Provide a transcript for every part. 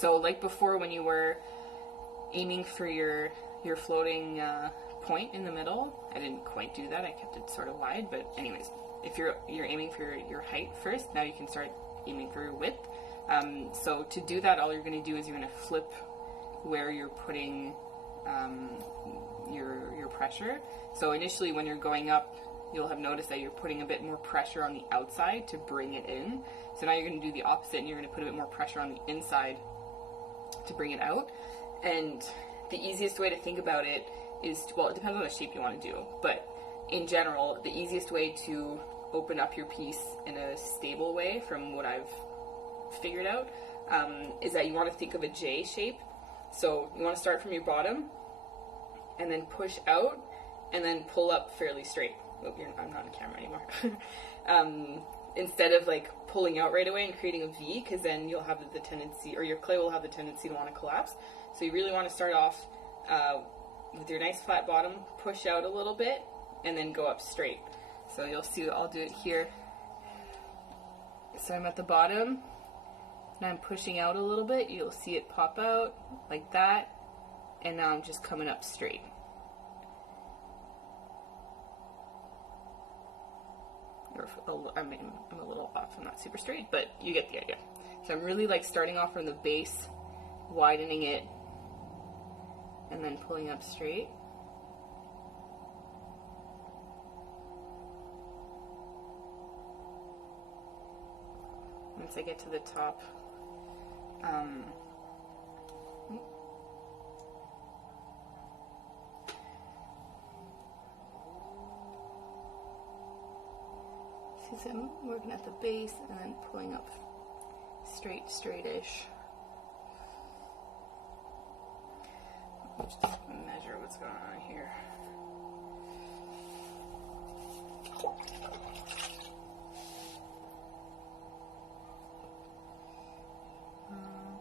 So like before, when you were aiming for your floating point in the middle, I didn't quite do that. I kept it sort of wide, but anyways, if you're aiming for your height first, now you can start aiming for your width. So to do that, all you're going to do is you're going to flip where you're putting your pressure. So initially, when you're going up, you'll have noticed that you're putting a bit more pressure on the outside to bring it in. So now you're going to do the opposite, and you're going to put a bit more pressure on the inside to bring it out. And the easiest way to think about it is, well, it depends on the shape you want to do, but in general, the easiest way to open up your piece in a stable way, from what I've figured out, is that you want to think of a J shape. So you want to start from your bottom and then push out and then pull up fairly straight. Oh, I'm not on camera anymore. Instead of like pulling out right away and creating a V, because then you'll have the tendency, or your clay will have the tendency to want to collapse. So you really want to start off with your nice flat bottom, push out a little bit, and then go up straight. So you'll see, I'll do it here. So I'm at the bottom, and I'm pushing out a little bit. You'll see it pop out like that, and now I'm just coming up straight. I'm a little off, I'm not super straight, but you get the idea. So I'm really like starting off from the base, widening it, and then pulling up straight. Once I get to the top, so I'm working at the base and then pulling up straight-ish. Let's just measure what's going on here.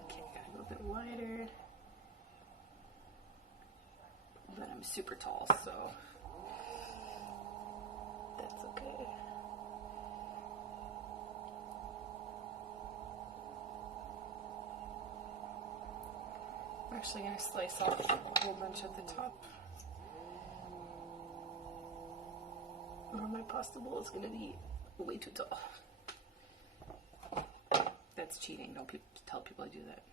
Okay, gotta go a bit wider. But I'm super tall, so that's okay. I'm actually going to slice off a whole bunch of the top. Or my pasta bowl is going to be way too tall. That's cheating. Don't tell people I do that.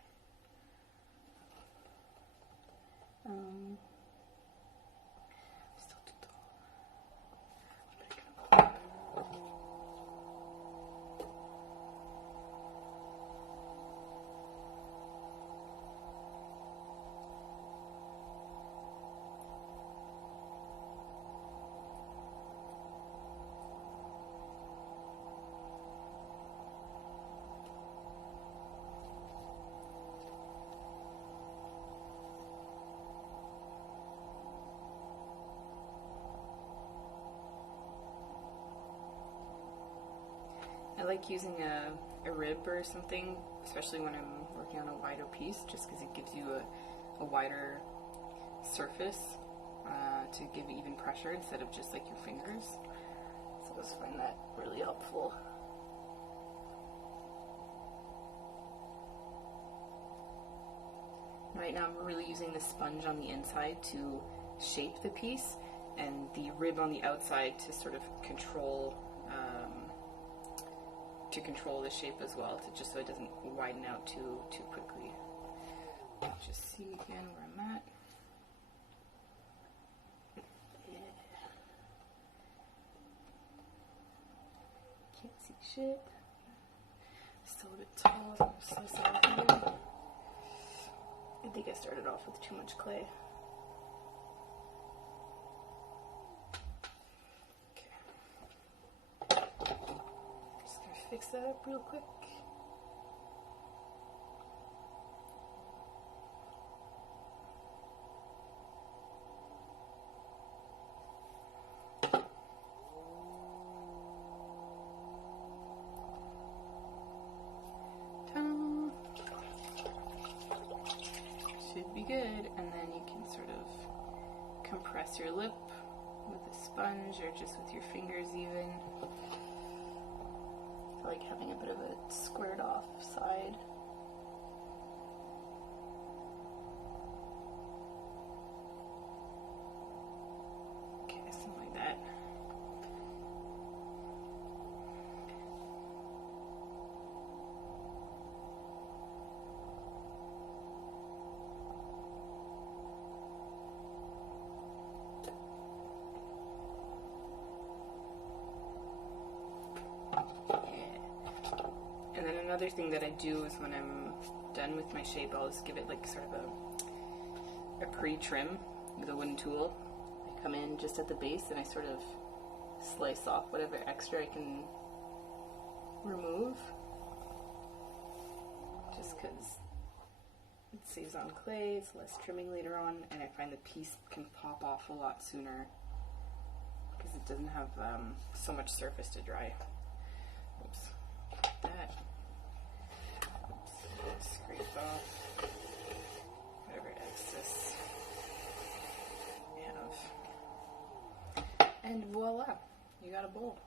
Still too tall. I like using a rib or something, especially when I'm working on a wider piece, just because it gives you a wider surface to give even pressure instead of just like your fingers. So I just find that really helpful. Right now I'm really using the sponge on the inside to shape the piece, and the rib on the outside to sort of control the shape as well, just so it doesn't widen out too quickly. Just see again where I'm at. Yeah. Can't see shit. Still a bit tall. Slice it out here. I think I started off with too much clay. Fix that up real quick. Should be good, and then you can sort of compress your lip with a sponge or just with your fingers even. I like having a bit of a squared off side. another thing that I do is when I'm done with my shape, I'll just give it like sort of a pre-trim with a wooden tool. I come in just at the base and I sort of slice off whatever extra I can remove, just because it saves on clay, it's less trimming later on, and I find the piece can pop off a lot sooner because it doesn't have so much surface to dry. Oops, like that. Oops. Scrape off whatever excess I have, and voila, you got a bowl.